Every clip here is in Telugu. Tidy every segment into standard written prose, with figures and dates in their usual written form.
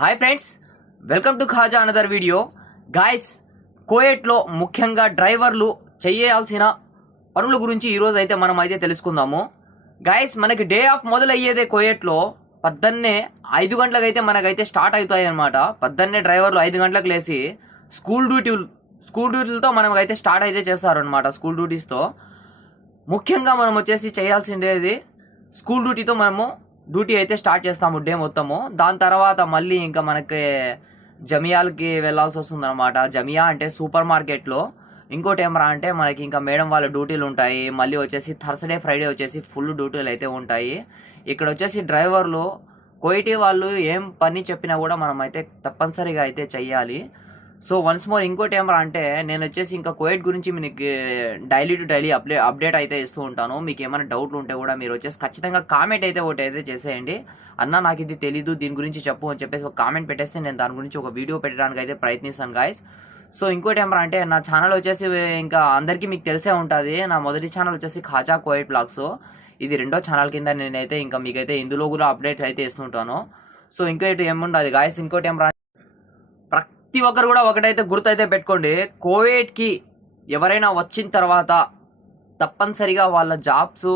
Hi friends, welcome to Khaja another video. Guys, కోయేట్లో ముఖ్యంగా డ్రైవర్లు చేయాల్సిన పనుల గురించి ఈరోజు అయితే మనం అయితే తెలుసుకుందాము. గాయస్, మనకి డే ఆఫ్ మొదలయ్యేదే కోయేట్లో పొద్దున్నే 5 గంటలకైతే మనకైతే స్టార్ట్ అవుతాయి అనమాట. పొద్దున్నే డ్రైవర్లు 5 గంటలకు లేచి స్కూల్ డ్యూటీలతో మనకైతే స్టార్ట్ అయితే చేస్తారు అనమాట. స్కూల్ డ్యూటీస్తో ముఖ్యంగా మనం వచ్చేసి చేయాల్సిండేది స్కూల్ డ్యూటీతో మనము డ్యూటీ అయితే స్టార్ట్ చేస్తాము డే మొత్తము. దాని తర్వాత మళ్ళీ ఇంకా మనకి జమియాలకి వెళ్ళాల్సి వస్తుంది అనమాట. జమియా అంటే సూపర్ మార్కెట్లో. ఇంకోటి ఏమరా అంటే మనకి ఇంకా మేడం వాళ్ళ డ్యూటీలు ఉంటాయి. మళ్ళీ వచ్చేసి థర్స్డే ఫ్రైడే వచ్చేసి ఫుల్ డ్యూటీలు అయితే ఉంటాయి. ఇక్కడ వచ్చేసి డ్రైవర్లు కోయిటీ వాళ్ళు ఏం పని చెప్పినా కూడా మనం అయితే తప్పనిసరిగా అయితే చెయ్యాలి. సో వన్స్ మోర్ ఇంకోటి ఏమరా అంటే నేను వచ్చేసి ఇంకా కోయిట్ గురించి మీకు డైలీ టు డైలీ అప్డేట్ అయితే ఇస్తూ ఉంటాను. మీకు ఏమైనా డౌట్లు ఉంటే కూడా మీరు వచ్చేసి ఖచ్చితంగా కామెంట్ అయితే ఒకటి అయితే చేసేయండి. అన్న నాకు ఇది తెలీదు, దీని గురించి చెప్పు అని చెప్పేసి ఒక కామెంట్ పెట్టేస్తే నేను దాని గురించి ఒక వీడియో పెట్టడానికి అయితే ప్రయత్నిస్తాను గాయస్. సో ఇంకోటి ఏమరా అంటే నా ఛానల్ వచ్చేసి ఇంకా అందరికీ మీకు తెలిసే ఉంటుంది. నా మొదటి ఛానల్ వచ్చేసి ఖాజా కోయిట్ బ్లాగ్స్. ఇది రెండో ఛానల్ కింద నేనైతే ఇంకా మీకైతే ఇందులో కూడా అప్డేట్స్ అయితే ఇస్తుంటాను. సో ఇంకోటి ఏముండదు గాయస్, ఇంకోటి ఏమరా ప్రతి ఒక్కరు కూడా ఒకటైతే గుర్తైతే పెట్టుకోండి. కోవిడ్కి ఎవరైనా వచ్చిన తర్వాత తప్పనిసరిగా వాళ్ళ జాబ్స్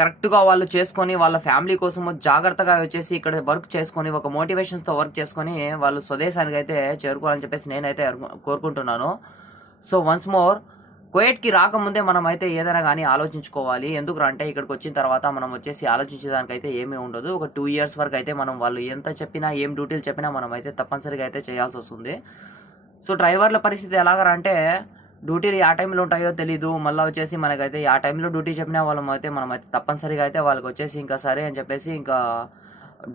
కరెక్ట్గా వాళ్ళు చేసుకొని వాళ్ళ ఫ్యామిలీ కోసము జాగ్రత్తగా వచ్చేసి ఇక్కడ వర్క్ చేసుకొని ఒక మోటివేషన్స్తో వర్క్ చేసుకొని వాళ్ళు స్వదేశానికి అయితే చేరుకోవాలని చెప్పేసి నేనైతే కోరుకుంటున్నాను. సో వన్స్ మోర్ కోవిడ్కి రాకముందే మనం అయితే ఏదైనా కానీ ఆలోచించుకోవాలి. ఎందుకు అంటే ఇక్కడికి వచ్చిన తర్వాత మనం వచ్చేసి ఆలోచించేదానికైతే ఏమీ ఉండదు. ఒక 2 years వరకు అయితే మనం వాళ్ళు ఎంత చెప్పినా ఏం డ్యూటీలు చెప్పినా మనం అయితే తప్పనిసరిగా అయితే చేయాల్సి వస్తుంది. సో డ్రైవర్ల పరిస్థితి ఎలాగంటే డ్యూటీలు ఆ టైంలో ఉంటాయో తెలీదు. మళ్ళీ వచ్చేసి మనకైతే ఆ టైంలో డ్యూటీ చెప్పినా మనం అయితే తప్పనిసరిగా అయితే వాళ్ళకి వచ్చేసి ఇంకా సరే అని చెప్పేసి ఇంకా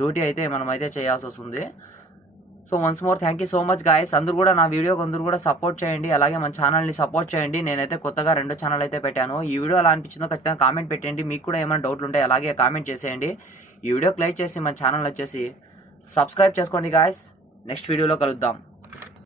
డ్యూటీ అయితే మనం అయితే చేయాల్సి వస్తుంది. So once more thank you so much guys. అందరూ కూడా నా వీడియోకి అందరూ కూడా సపోర్ట్ చేయండి. అలాగే మన ఛానల్ని సపోర్ట్ చేయండి. నేనైతే కొత్తగా 2 ఛానల్ అయితే పెట్టాను. ఈ వీడియో ఎలా అనిపించిందో ఖచ్చితంగా కామెంట్ పెట్టండి. మీకు కూడా ఏమైనా డౌట్లు ఉంటే అలాగే కామెంట్ చేసేయండి. ఈ వీడియోకి లైక్ చేసి మన ఛానల్ వచ్చేసి సబ్స్క్రైబ్ చేసుకోండి గాయస్. నెక్స్ట్ వీడియోలో కలుద్దాం.